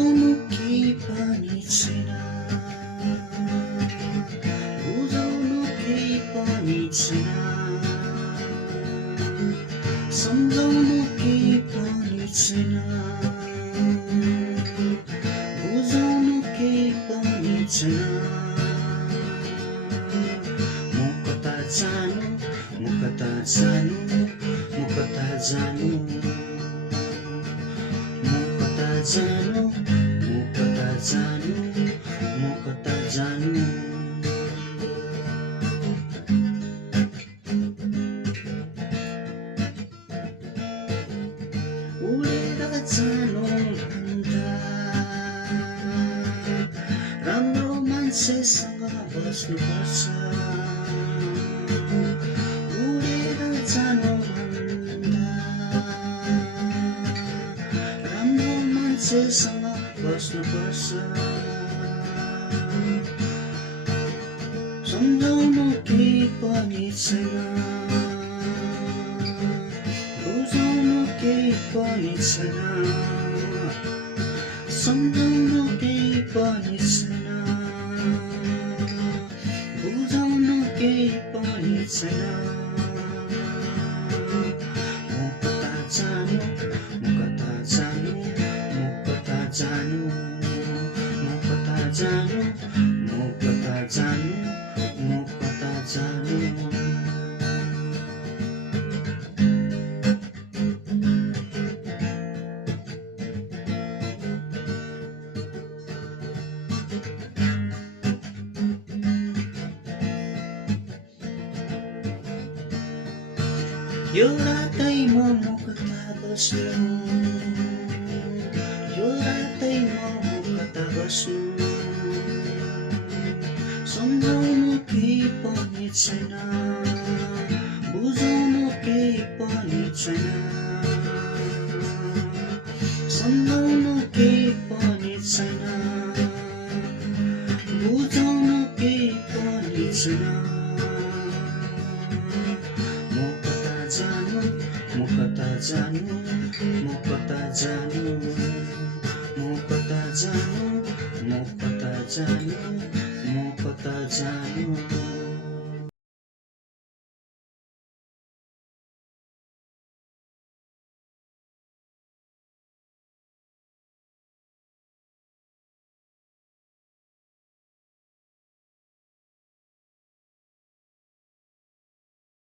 बुझाउनु केही पनि छैन, बुझाउनु केही पनि छैन, सम्झाउनु केही पनि छैन, बुझाउनु केही पनि छैन। म कता जानु, म कता जानु, म कता जानु, म कता जानु, म कता जानु, म कता जानु। उडेर जानु भन्दा राम्रो मान्छेसँग बस्नुपर्छ, उडेर जानु भन्दा राम्रो मान्छेसँग बस्नुपर्छ, सम्झाउनु केही पनि छैन, बुझाउनु केही पनि छैन, सम्झाउनु केही पनि छैन, बुझाउनु केही पनि छैन। म कता जानु, म कता जानु, म कता जानु, म कता जानु, म कता जानु, म कता जानु। यो रातैमा म कता बस्नु, यो रातैमा म कता बस्नु, सम्झाउनु केही पनि छैन, बुझाउनु केही पनि छैन, सम्झाउनु केही पनि छैन, बुझाउनु केही पनि छैन। म कता जानु, म कता जानु, म कता जानु, म कता जानु, म कता जानु।